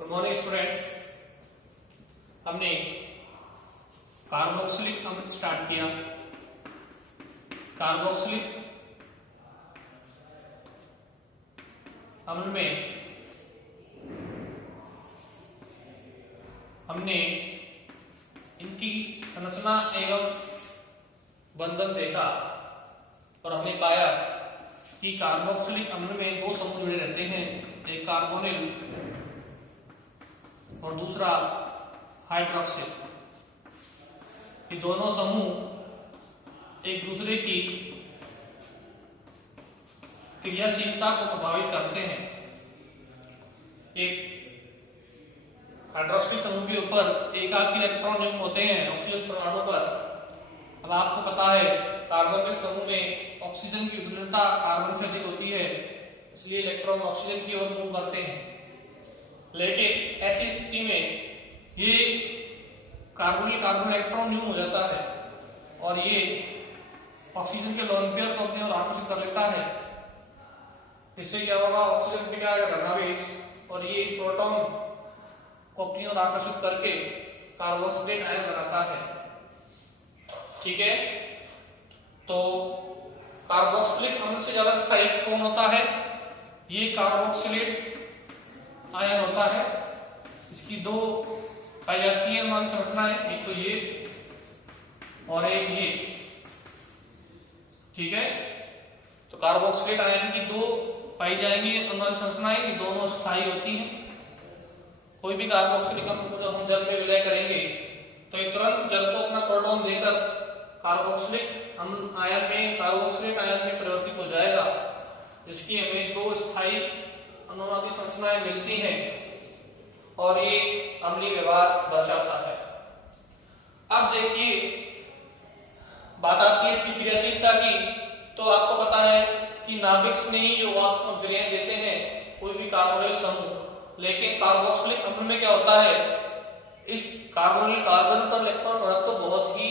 Good morning students. हमने carboxylic अम्ल start किया। कार्बोक्सिलिक अम्ल में हमने इनकी संरचना एवं बंधन देखा और हमने पाया कि कार्बोक्सिलिक अम्ल में दो समूह जुड़े रहते हैं, एक कार्बोनिल और दूसरा हाइड्रोक्सिल। ये दोनों समूह एक दूसरे की क्रियाशीलता को प्रभावित करते हैं। एक हाइड्रोक्सिल समूह के ऊपर एकाकी इलेक्ट्रॉन युग्म होते हैं ऑक्सीजन परमाणु पर। अब आपको पता है कार्बोनिल समूह में ऑक्सीजन की उद्दीपकता कार्बन से अधिक होती है, इसलिए इलेक्ट्रॉन ऑक्सीजन की ओर मूव करते हैं। लेकिन ऐसी स्थिति में ये कार्बोनिल कार्बन इलेक्ट्रॉन न्यून हो जाता है और ये ऑक्सीजन के लोन पेयर को अपनी ओर आकर्षित कर लेता है। इससे क्या होगा, ऑक्सीजन पे क्या आएगा, धनावेश, और ये इस प्रोटॉन को अपनी ओर आकर्षित करके कार्बोक्सिलेट आयन बनाता है। ठीक है, तो कार्बोक्सिलिक अम्ल से ज्यादा स्थायी कौन होता है? ये कार्बोक्सिलेट आयन होता है। इसकी दो पाई जाती है मान संरचनाएं, एक तो ये और एक ये। ठीक है, तो कार्बोक्सिलेट आयन की दो पाई जाएंगी अनुनाद संरचनाएं, ये दोनों स्थायी होती हैं। कोई भी कार्बोक्सिलिक अम्ल को जब हम जल में विलय करेंगे तो ये तुरंत जल को अपना प्रोटॉन देकर कार्बोक्सिलिक अम्ल आयन में कार्बोक्सिलेट आयन में परिवर्तित हो जाएगा, जिसकी हमें दो स्थायी अनुनादी संरचनाएं मिलती हैं और ये अम्लीय व्यवहार दर्शाता है। अब देखिए बात आती है इसकी क्रियाशीलता की, तो आपको पता है कि नाभिक स्नेही यौगिक अभिक्रियाएं देते हैं कोई भी कार्बोनिल समूह। लेकिन कार्बोक्सिलिक अम्ल में क्या होता है, इस कार्बोनिल कार्बन पर इलेक्ट्रॉन घनत्व तो बहुत ही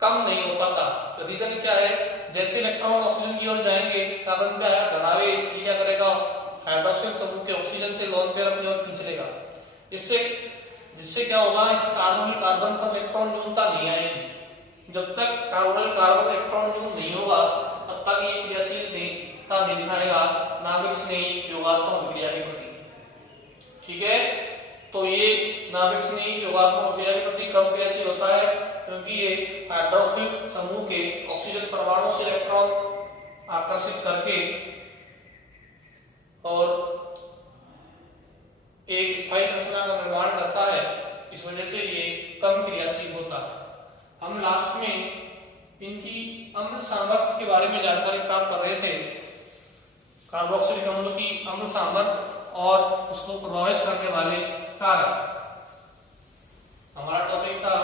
कम नहीं हो पाता। तो रीजन क्या है, जैसे इलेक्ट्रॉन ऑक्सीजन की ओर जाएंगे कार्बन पे आया धनावेश, ये क्या करेगा, हाइड्रोक्सिल समूह के ऑक्सीजन से लोन पेयर अपनी ओर खींच लेगा। जिससे क्या होगा, इस कार्बोनिल कार्बन पर इलेक्ट्रॉन न्यूनता नहीं आएगी। जब तक कार्बोनिल कार्बन इलेक्ट्रॉन न्यून नहीं होगा तब तक ये क्रियाशीलता नहीं दिखाएगा नाभिक स्नेही यौगिकों अभिक्रिया के प्रति। ठीक है, तो ये नाभिक स्नेही यौगिकों अभिक्रिया के प्रति कम क्रियाशील होता है क्योंकि ये हाइड्रोक्सिल समूह के ऑक्सीजन परमाणु से इलेक्ट्रॉन आकर्षित करके और एक स्थायी संरचना का निर्माण करता है। इस वजह से ये कम क्रियाशील होता है। हम लास्ट में इनकी अम्ल सामर्थ्य के बारे में जानकारी प्राप्त कर रहे थे, कार्बोक्सिलिक अम्ल की अम्ल सामर्थ्य और उसको प्रभावित करने वाले कारक। हमारा टॉपिक था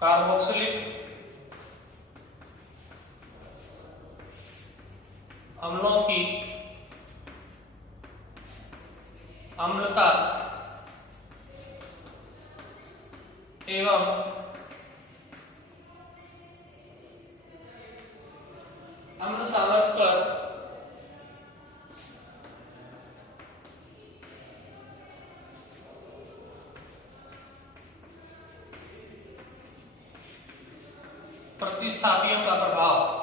कार्बोक्सिलिक अम्लों की अम्लता एवं अम्ल सामर्थ्य पर प्रतिस्थापियों का प्रभाव।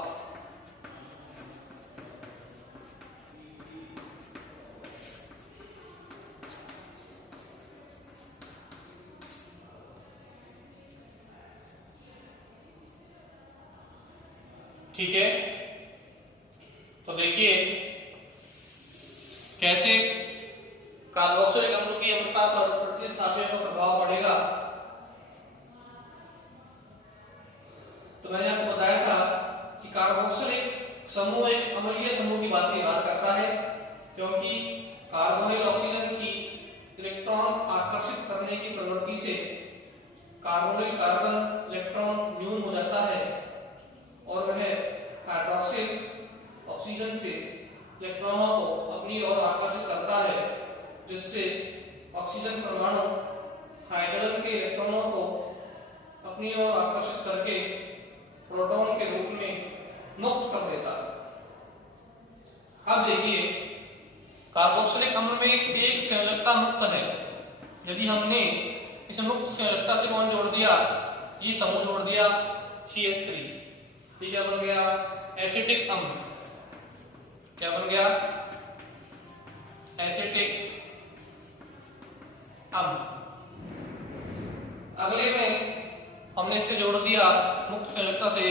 ठीक है, तो देखिए कैसे कार्बोक्सिलिक अम्ल की अम्लता पर प्रतिस्थापियों का प्रभाव पड़ेगा। तो मैंने आपको बताया था कि कार्बोक्सिलिक समूह एक अम्लीय समूह की बात करता है क्योंकि कार्बोनिल ऑक्सीजन की इलेक्ट्रॉन आकर्षित करने की प्रवृत्ति से कार्बोनिल कार्बन इलेक्ट्रॉन न्यून हो जाता है और वह हाइड्रोक्सिल ऑक्सीजन से इलेक्ट्रॉनों को अपनी ओर आकर्षित करता है, जिससे ऑक्सीजन परमाणु हाइड्रोजन के इलेक्ट्रॉनों को अपनी ओर आकर्षित करके प्रोटॉन के रूप में मुक्त कर देता है। अब देखिए कार्बोक्सिलिक अम्ल में एक संयोजकता मुक्त है। यदि हमने इस मुक्त संयोजकता से कौन जोड़ दिया, ये समूह जोड़ दिया CH3, ये क्या बन गया, एसिटिक अम्ल। क्या बन गया, एसिटिक अम्ल। अगले में हमने इससे जोड़ दिया मुक्त संयोजकता से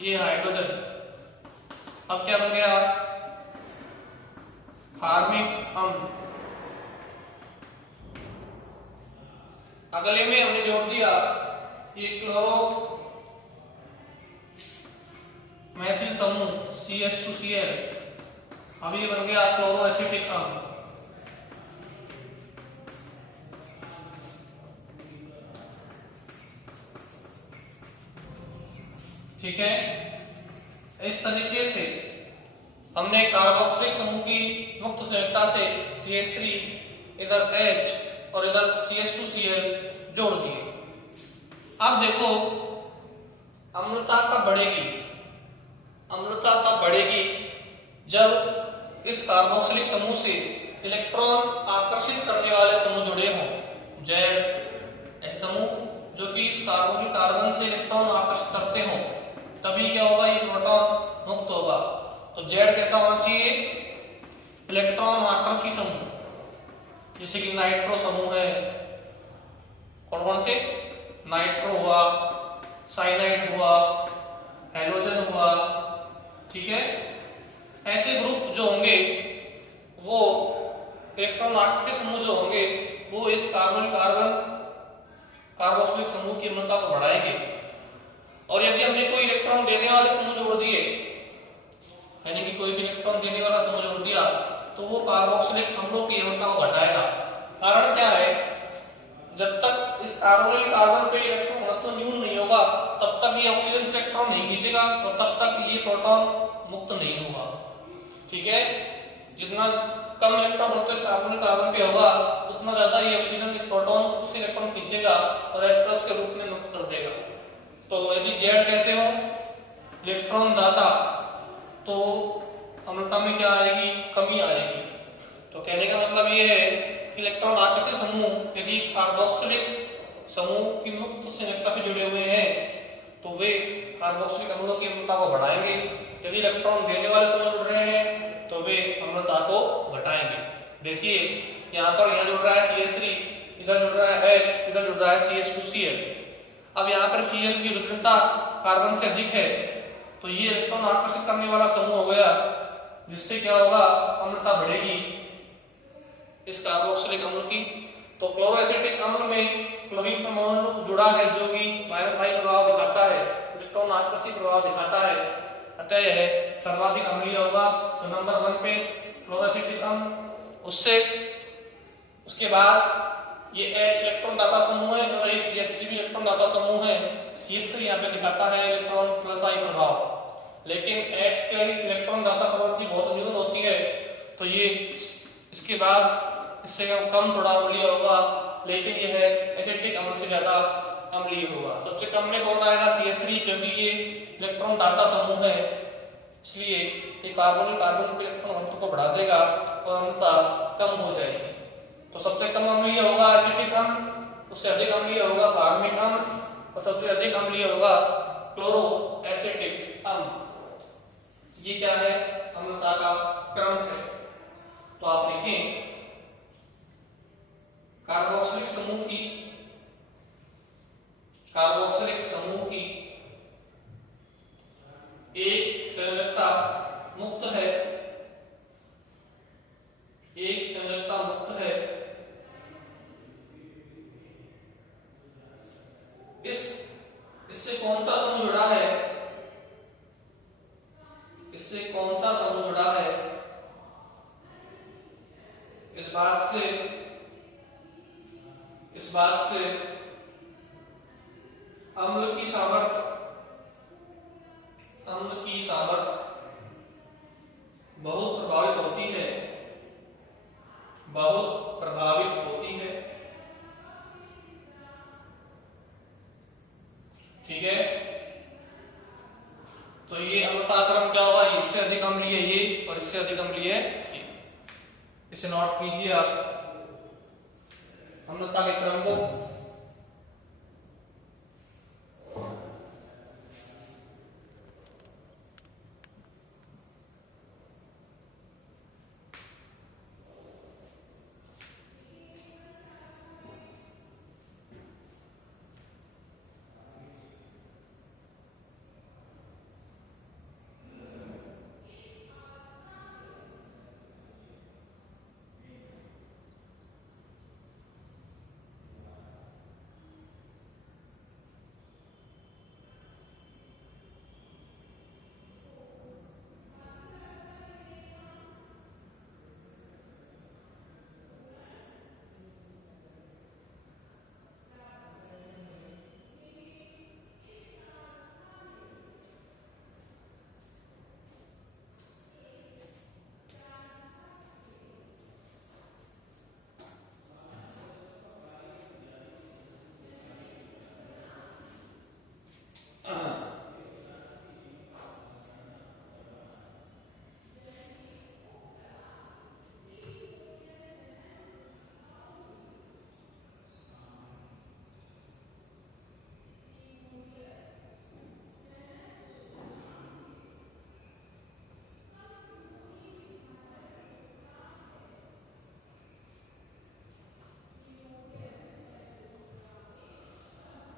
ये हाइड्रोजन। अब क्या बन गया, फार्मिक अम्ल। अगले में हमने जोड़ दिया ये क्लोरो मैथिल समूह CH2Cl। अब ये बन गया क्लोरो एसिटिक अम्ल। ठीक है, इस तरीके से हमने कार्बोक्सिलिक समूह की मुक्त संयोजकता से CH3, इधर H और इधर CH2Cl जोड़ दिए। अब देखो अम्लता कब बढ़ेगी, अम्लता तब बढ़ेगी जब इस कार्बोक्सिलिक समूह से इलेक्ट्रॉन आकर्षित करने वाले समूह जुड़े हों। Z ऐसे समूह जो कि इस कार्बन से इलेक्ट्रॉन आकर्षित करते हों, तभी क्या होगा, ये प्रोटॉन मुक्त होगा। तो Z कैसा होना चाहिए, इलेक्ट्रॉन आकर्षी समूह, जैसे कि नाइट्रो समूह है। कौन कौन से, नाइट्रो हुआ, साइनाइड हुआ, हैलोजन हुआ। ठीक है, ऐसे ग्रुप जो होंगे वो इलेक्ट्रॉन आकर्षी समूह जो होंगे वो इस कार्बोक्सिलिक समूह की अम्लता को बढ़ाएंगे। और यदि हमने कोई इलेक्ट्रॉन देने वाले समूह जोड़ दिए, यानी कि कोई भी इलेक्ट्रॉन देने वाला समूह जोड़ दिया, तो वो कार्बोक्सिलिक अम्लों की अम्लता को घटाएगा। कारण क्या है, जब तक इस कार्बन पे इलेक्ट्रॉन घनत्व न्यून नहीं होगा तब तक ये ऑक्सीजन से इलेक्ट्रॉन नहीं खींचेगा और तब तक ये प्रोटॉन मुक्त नहीं होगा। ठीक है, जितना कम इलेक्ट्रॉन घनत्व इस कार्बन पे होगा उतना ज्यादा ये ऑक्सीजन इस प्रोटॉन से इलेक्ट्रॉन खींचेगा और H+ के रूप में मुक्त कर देगा। तो यदि Z कैसे हो, इलेक्ट्रॉन दाता, तो अम्लता में क्या आएगी, कमी आएगी। तो कहने का मतलब ये है कि इलेक्ट्रॉन आकर्षी समूह यदि कार्बोक्सिलिक समूह की मुक्त संयोजकता से जुड़े हुए हैं तो वे कार्बोक्सिलिक अम्लों की अम्लता को बढ़ाएंगे। यदि इलेक्ट्रॉन देने वाले समूह जुड़ रहे हैं तो वे अम्लता को घटाएंगे। देखिए यहाँ जुड़ रहा है CH3, इधर जुड़ रहा है H, इधर जुड़ रहा है CH2Cl। अब यहाँ पर Cl की रुद्रता कार्बन से अधिक है तो ये इलेक्ट्रॉन आकर्षित करने वाला समूह हो गया, जिससे क्या होगा, अम्लता बढ़ेगी इस कार्बोक्सिलिक अम्ल की। तो क्लोरोएसिटिक अम्ल में क्लोरीन परमाणु जुड़ा है जो कि -I प्रभाव दिखाता है, इलेक्ट्रॉन आकर्षी प्रभाव दिखाता है, अतः यह सर्वाधिक अम्लीय होगा। तो नंबर 1 पे क्लोरोएसिटिक अम्ल, उसके बाद ये H इलेक्ट्रॉन दाता समूह है और ये CH3 भी इलेक्ट्रॉन दाता समूह है। CH3 यहाँ पे दिखाता है इलेक्ट्रॉन +I प्रभाव, लेकिन H के इलेक्ट्रॉन दाता प्रवृत्ति बहुत न्यून होती है तो ये इसके बाद इससे कम थोड़ा अम्लीय होगा, लेकिन यह एसिटिक अम्ल से ज्यादा अम्लीय होगा। सबसे कम में कौन आएगा, CH3, क्योंकि ये इलेक्ट्रॉन दाता समूह है, इसलिए ये कार्बन के इलेक्ट्रॉन घनत्व को बढ़ा देगा और अम्लता कम हो जाएगी। तो सबसे कम अम्लीय होगा एसिटिक अम्ल, उससे अधिक अम्लीय होगा फार्मिक अम्ल और सबसे अधिक अम्लीय होगा क्लोरो एसिटिक अम्ल। ये क्या है, अम्लता का क्रम है। तो आप लिखें कार्बोक्सिलिक समूह की एक संयोजकता मुक्त है, इससे कौन सा समूह जुड़ा है, इस बात से अम्ल की सामर्थ्य बहुत प्रभावित होती है। ठीक है, तो ये अम्लता क्रम क्या होगा, इससे अधिक अम्लीय ये और इससे अधिक अम्लीय ये। इसे नोट कीजिए आप अम्लता के क्रम को।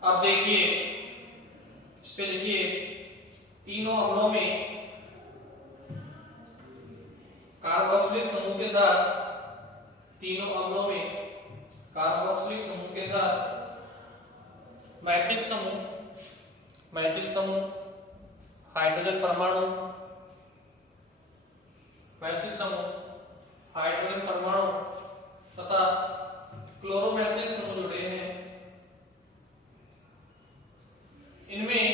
अब देखिए इस पे लिखिए तीनों अम्लों में कार्बोक्सिलिक समूह के साथ, तीनों अम्लों में कार्बोक्सिलिक समूह के साथ मैथिल समूह हाइड्रोजन परमाणु, मैथिल समूह हाइड्रोजन परमाणु तथा क्लोरोमैथिल समूह जुड़े हैं। इनमें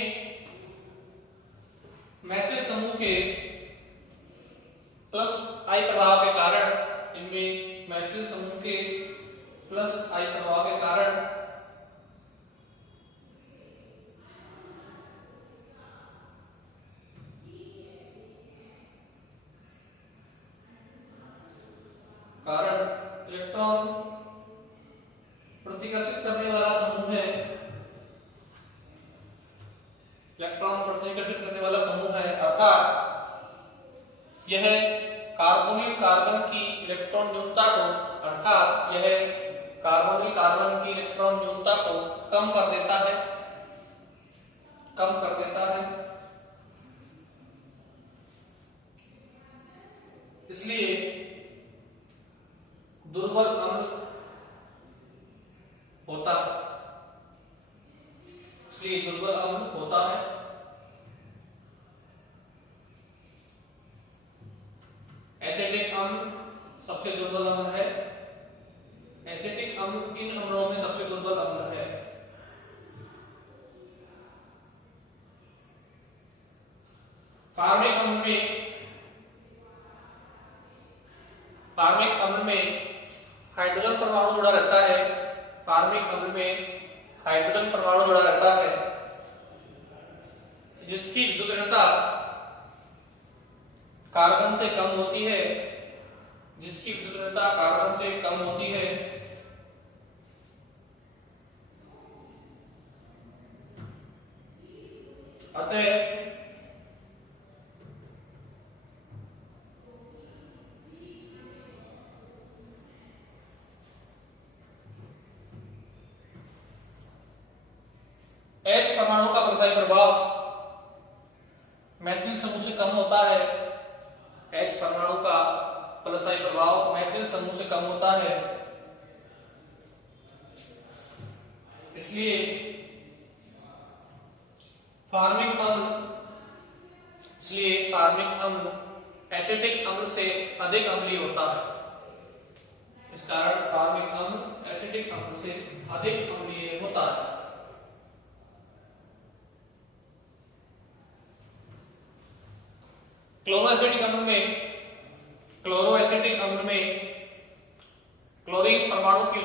मैथिल समूह के प्लस आई प्रभाव के कारण, इनमें मैथिल समूह के प्लस आई प्रभाव के कारण इलेक्ट्रॉन प्रतिकर्षित करने वाला समूह है, इलेक्ट्रॉन प्रतिकर्षित करने वाला समूह है, अर्थात यह कार्बोनिल कार्बन की इलेक्ट्रॉन न्यूनता को, अर्थात यह कार्बोनिल कार्बन की इलेक्ट्रॉन न्यूनता को कम कर देता है, कम कर देता है। इसलिए दुर्बल अम्ल होता है, इसलिए दुर्बल अम्ल होता है। एसिटिक अम्ल सबसे दुर्बल अम्ल है, एसिटिक अम्ल इन अम्लों में सबसे दुर्बल अम्ल है। फार्मिक अम्ल में हाइड्रोजन परमाणु जुड़ा रहता है, फार्मिक अम्ल में हाइड्रोजन परमाणु जुड़ा रहता है, जिसकी विद्युत कार्बन से कम होती है, जिसकी विद्युत कार्बन से कम होती है। अतः H परमाणु का प्रसारी प्रभाव मैथिल समूह से कम होता है, H परमाणु का प्रसारी प्रभाव मैथिल समूह से कम होता है। इसलिए फार्मिक अम्ल एसिटिक अम्ल से अधिक अम्लीय होता है। इस कारण फार्मिक अम्ल एसिटिक अम्ल से अधिक अम्लीय होता है। क्लोरोएसिटिक अम्ल में क्लोरीन परमाणु की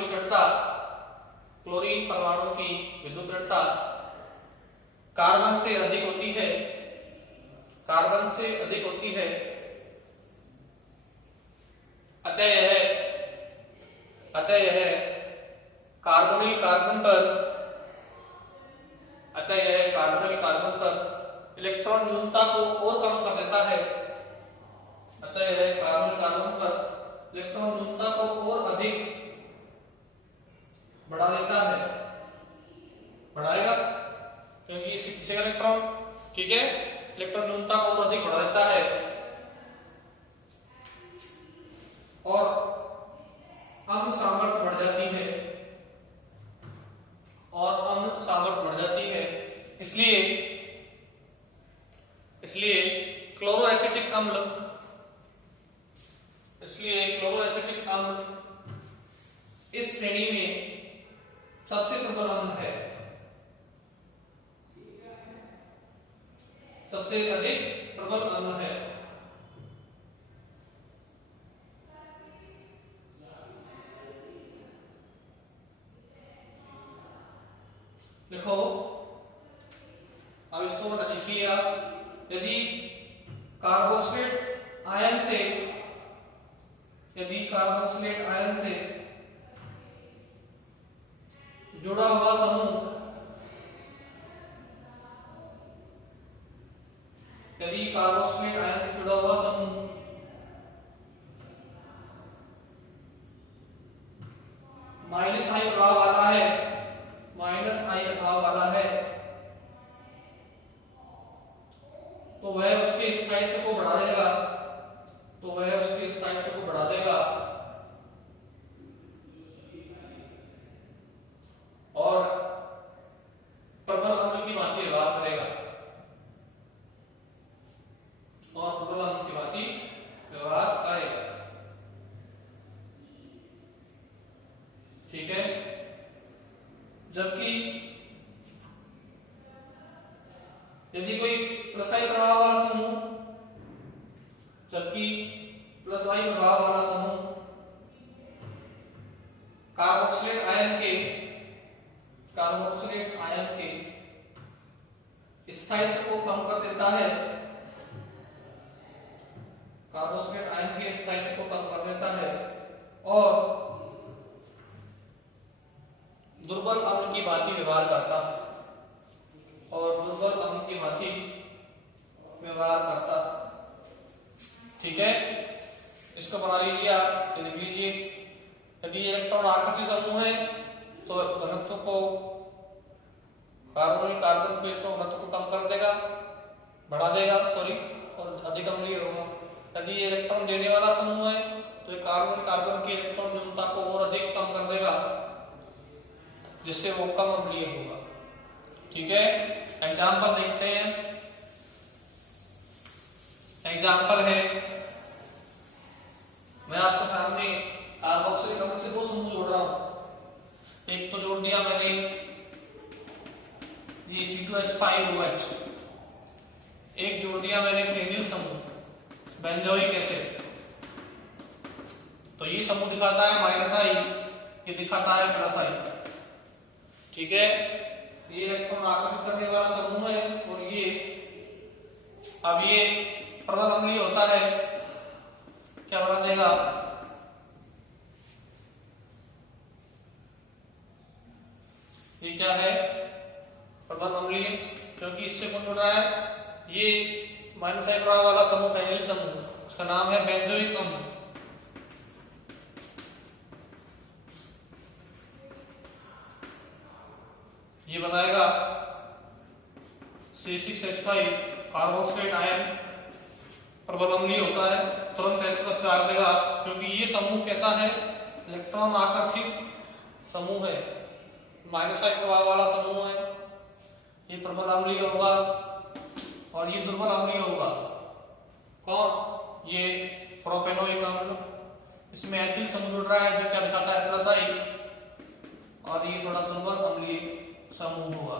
विद्युत ऋणता कार्बन से अधिक होती है, कार्बन से अधिक होती है, अतः यह कार्बोनिल कार्बन पर इलेक्ट्रॉन न्यूनता को और कम कर देता है। अतः यह कार्बोनिल कार्बन पर इलेक्ट्रॉन न्यूनता को और अधिक बढ़ा देता है, बढ़ाएगा क्योंकि इससे खींचेगा इलेक्ट्रॉन। ठीक है, इलेक्ट्रॉन न्यूनता को और अधिक बढ़ा देता है और अम्ल सामर्थ्य बढ़ जाती है, इसलिए क्लोरोएसिटिक अम्ल इस श्रेणी में सबसे प्रबल अम्ल है, सबसे अधिक प्रबल अम्ल है। लिखो, अब इसको लिखिए आप। यदि कार्बोक्सिलेट आयन से जुड़ा हुआ समूह माइनस आई प्रभाव वाला है, तो वह उसके स्थायित्व को बढ़ा देगा, और प्रबल अम्ल की भांति व्यवहार करेगा, ठीक है। जबकि यदि कोई प्लस आई प्रभाव वाला समूह कार्बोक्सिलेट आयन के स्थायित्व को कम कर देता है, और दुर्बल अम्ल की भांति व्यवहार करता ठीक है। इसको बना लीजिए आप, लिख लीजिए। यदि इलेक्ट्रॉन आकर्षित समूह है तो घनत्व को कार्बन के इलेक्ट्रॉन घनत्व को कम कर देगा, बढ़ा देगा और अधिक अम्लीय होगा। यदि इलेक्ट्रॉन देने वाला समूह है तो कार्बन के इलेक्ट्रॉन न्यूनता को और अधिक कम कर देगा, जिससे वो कम अम्लीय होगा। ठीक है, एग्जाम्पल देखते हैं। एग्जाम्पल है, मैं आपके सामने कार्बोक्सिलिक अम्ल से दो समूह जोड़ रहा हूं। एक तो जोड़ दिया मैंने ये C2H5OH, एक जोड़ दिया मैंने फेनिल समूह बेंजोइक एसिड। तो ये समूह दिखाता है -I, ये दिखाता है +I। ठीक है, ये इलेक्ट्रॉन आकर्षित करने वाला समूह है, और ये प्रबल अम्लीय होता है, क्या बना देगा? ये क्या है? प्रबल अम्लीय, क्योंकि इससे कौन जुड़ रहा है? ये -I प्रभाव वाला समूह बेंजीन समूह, उसका नाम है बेंजोइक अम्ल। ये बनाएगा C6H5 कार्बोक्सिलेट आयन, प्रबल अम्लीय होता है, तुरंत H+ डाल देगा, क्योंकि ये समूह कैसा है? इलेक्ट्रॉन आकर्षित समूह है, -I प्रभाव वाला समूह है। ये प्रबल अम्लीय होगा और ये दुर्बल अम्लीय होगा। कौन? ये प्रोपेनोइक अम्ल। इसमें एथिल समूह जुड़ रहा है, जो क्या दिखाता है? +I, और ये थोड़ा दुर्बल अम्लीय समूह होगा।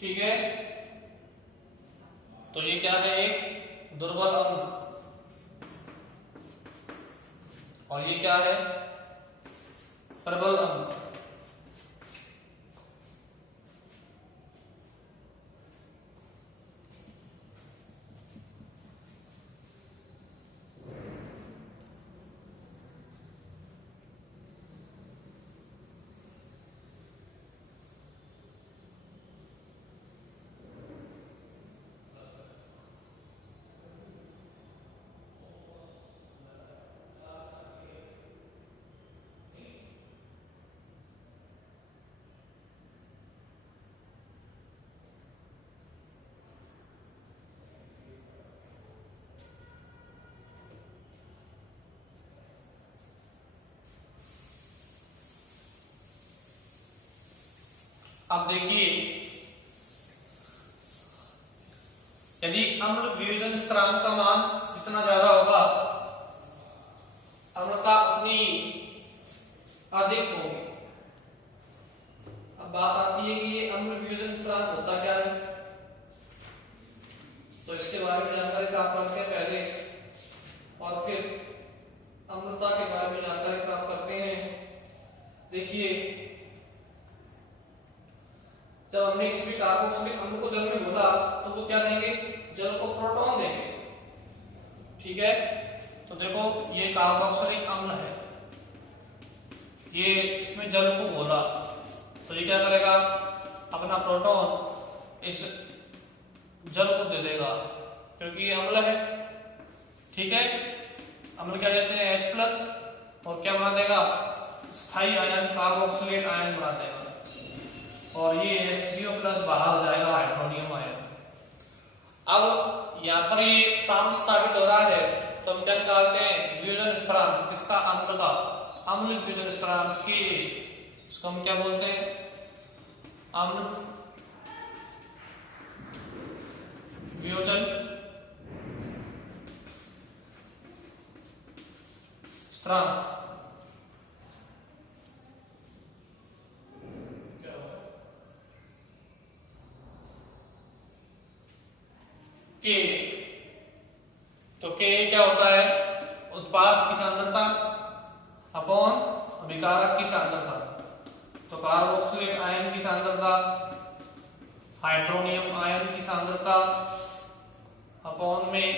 ठीक है, तो ये क्या है? एक दुर्बल अम्ल, और ये क्या है? प्रबल अम्ल। अब देखिए, यदि अम्ल वियोजन स्थिरांक का मान जितना ज्यादा होगा, अम्लता उतनी अधिक होगी। अब बात आती है कि ये अम्ल वियोजन स्थिरांक होता क्या है, तो इसके बारे में जानकारी प्राप्त करते हैं पहले, और फिर अम्लता के बारे में जानकारी प्राप्त करते हैं। देखिए, जब हमने किसी भी कार्बोक्सिलिक अम्ल को जल में घोला तो वो क्या देंगे, जल को प्रोटॉन देंगे। ठीक है, तो देखो ये कार्बोक्सिलिक अम्ल है, ये इसमें जल को घोला तो ये क्या करेगा, अपना प्रोटॉन इस जल को दे देगा, क्योंकि ये अम्ल है। ठीक है, अम्ल क्या कहते हैं H+, और क्या बना देगा, स्थायी आयन कार्बोक्सिलेट आयन बना देगा, और ये H2+ बाहर हो जाएगा, हाइड्रोनियम आयन। अब यहाँ पर ये साम स्थापित हो रहा है, तो हम क्या निकालते हैं, वियोजन स्थिरांक किसका, अम्ल का, अम्ल वियोजन स्थिरांक के, इसको हम क्या बोलते हैं, अम्ल वियोजन स्थिरांक। के, तो के क्या होता है, उत्पाद की सांद्रता अपॉन अभिकारक की सांद्रता। तो कार्बोक्सिलेट आयन की सांद्रता, हाइड्रोनियम आयन की सांद्रता अपॉन में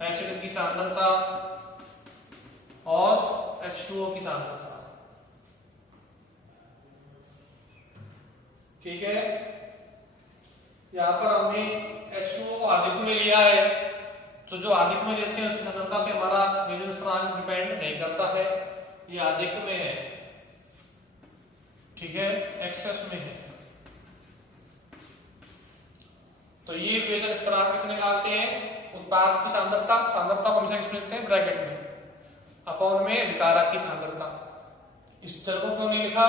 एसिड की सांद्रता और H2O की सांद्रता। ठीक है, यहां पर हमने H2O को आदिक में लिया है, तो जो आदिक में लेते हैं उसकी सांद्रता पे हमारा वियोजन स्थिरांक डिपेंड नहीं करता है, ये आदिक में है। ठीक है, एक्सेस में है। तो ये वियोजन स्थिरांक किसे निकालते हैं, उत्पाद की सांद्रता, सांद्रता को हमेशा किसमें लिखते हैं, ब्रैकेट में, अपॉन में विकारक की सांद्रता। इस जल को क्यों नहीं लिखा,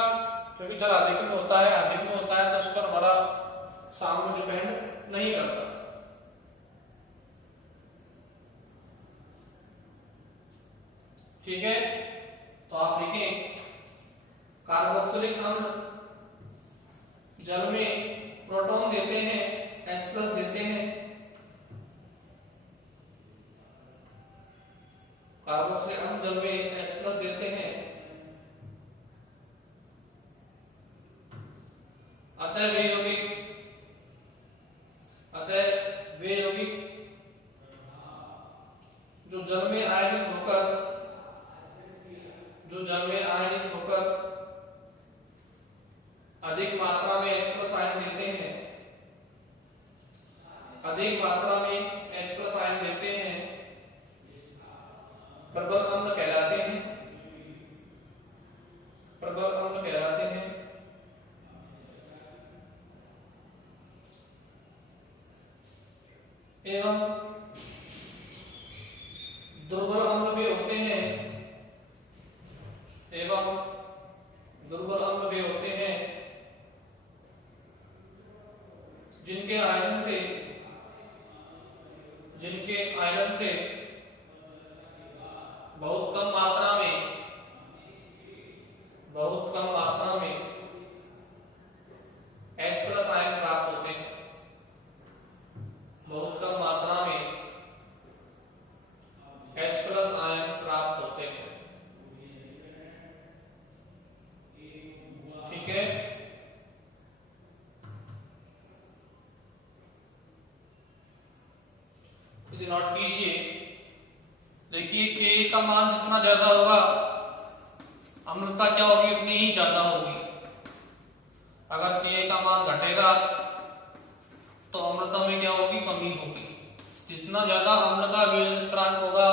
क्योंकि जल आदिक में होता है, आदिक में होता है तो उस पर हमारा साम में डिपेंड नहीं करता। ठीक है, तो आप लिखें, कार्बोक्सिलिक अम्ल जल में प्रोटॉन देते हैं, H+ देते हैं, कार्बोक्सिलिक अम्ल जल में H+ देते हैं, अतः वे यौगिक जो जल में आयनित होकर अधिक मात्रा में H+ आयन देते हैं, प्रबल अम्ल कहलाते हैं, एवं दुर्बल अम्ल वे होते हैं, जिनके आयरन से बहुत कम मात्रा में H+ आयन प्राप्त होते हैं, बहुत कम मात्रा में H+ आयन प्राप्त होते हैं। ज्यादा होगा अम्लता क्या होगी, उतनी ही ज्यादा होगी। अगर Ka का मान घटेगा तो अम्लता में क्या होगी, कमी होगी। जितना ज्यादा अम्ल का वियोजन स्थिरांक होगा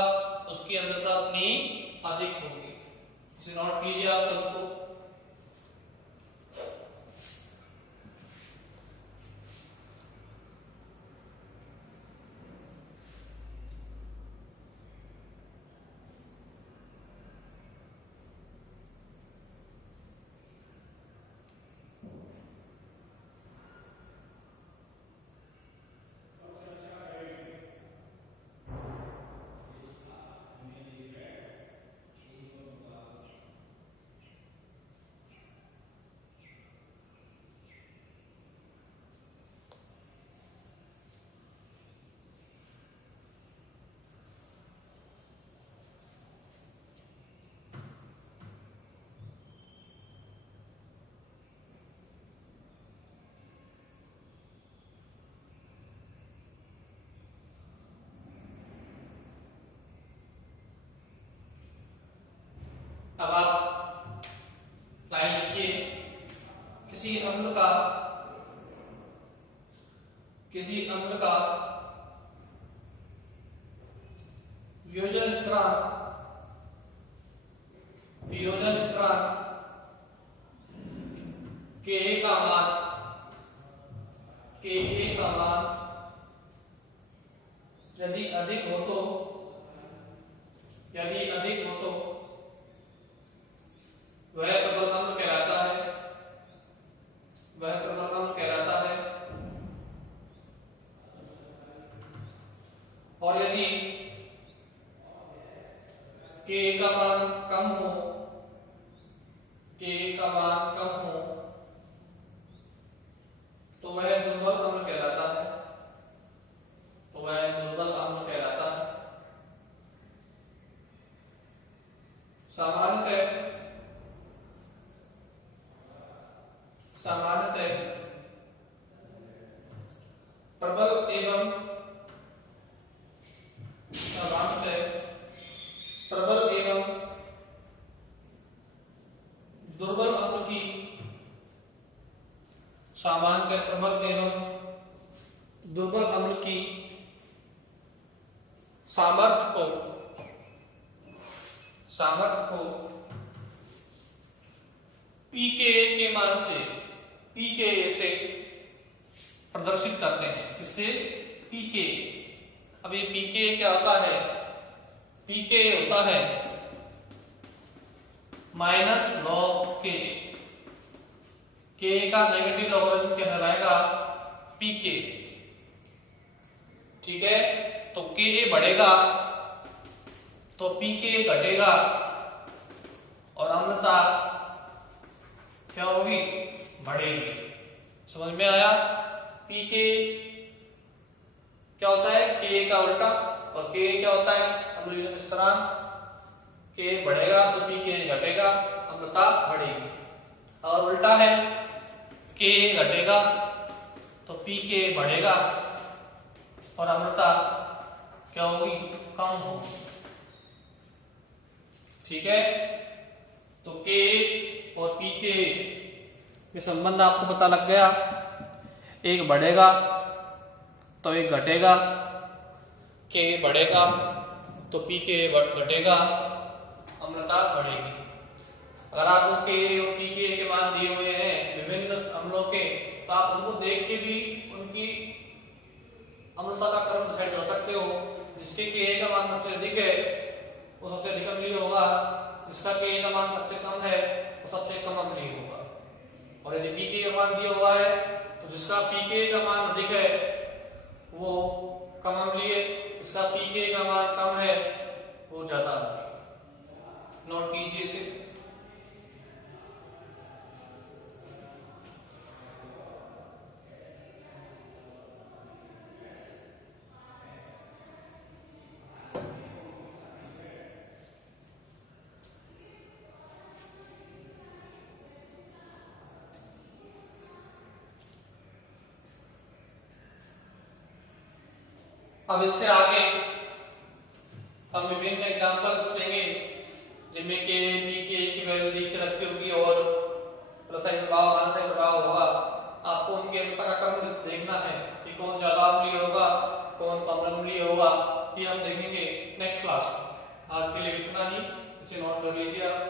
उसकी अम्लता उतनी अधिक होगी। इसे नोट कीजिए आप सबको। अब आप लाइन लिखिए। किसी अम्ल का वियोजन स्थिरांक Ka का मान यदि अधिक हो तो वह प्रबल अम्ल कहलाता है। और यदि Ka का मान कम हो तो वह दुर्बल अम्ल कहलाता है। सामान्यतः प्रबल एवं दुर्बल अम्ल की सामर्थ्य को pKa के मान से pKa से प्रदर्शित करते हैं। किससे? pKa। अब ये pKa क्या होता है? pKa होता है -log K। K का नेगेटिव लॉगरिथम कहलाएगा pK। ठीक है, तो Ka बढ़ेगा तो pK घटेगा और अम्लता क्या होगी? बढ़ेगी। समझ में आया? pK क्या होता है? Ka का उल्टा। और Ka क्या होता है? अम्ल वियोजन स्थिरांक। K बढ़ेगा तो pK घटेगा, अम्लता बढ़ेगी। और उल्टा है, Ka घटेगा तो pK बढ़ेगा और अम्लता क्या होगी? कम होगी। ठीक है, तो Ka और pK ये संबंध आपको पता लग गया। एक बढ़ेगा तो एक घटेगा, Ka बढ़ेगा तो pK घटेगा, अम्लता बढ़ेगी। अगर आपको Ka और pK के मान दिए हुए हैं विभिन्न अम्लों के, तो आप उनको देख के भी उनकी अम्लता का क्रम डिसाइड कर सकते हो। जिसके Ka का मान सबसे अधिक है वो सबसे अधिक अम्लीय होगा, जिसका Ka का मान सबसे कम है वो सबसे कम अम्लीय होगा। और यदि pK का मान दिया हुआ है तो जिसका pK का मान अधिक है वो कम अम्लीय, जिसका pK का मान कम है वो ज्यादा अम्लीय। नोट कीजिए इसे। अब इससे आगे हम विभिन्न एग्जांपल्स लेंगे जिनमें के बी के की वैल्यू लिख के रखी होगी और रसायन प्रभाव मानस प्रभाव होगा। आपको उनके अनुता का क्रम देखना है कि कौन ज्यादा अम्लीय होगा कौन कम अम्लीय होगा, ये हम देखेंगे नेक्स्ट क्लास में। आज के लिए इतना ही, इसे नोट कर लीजिए आप।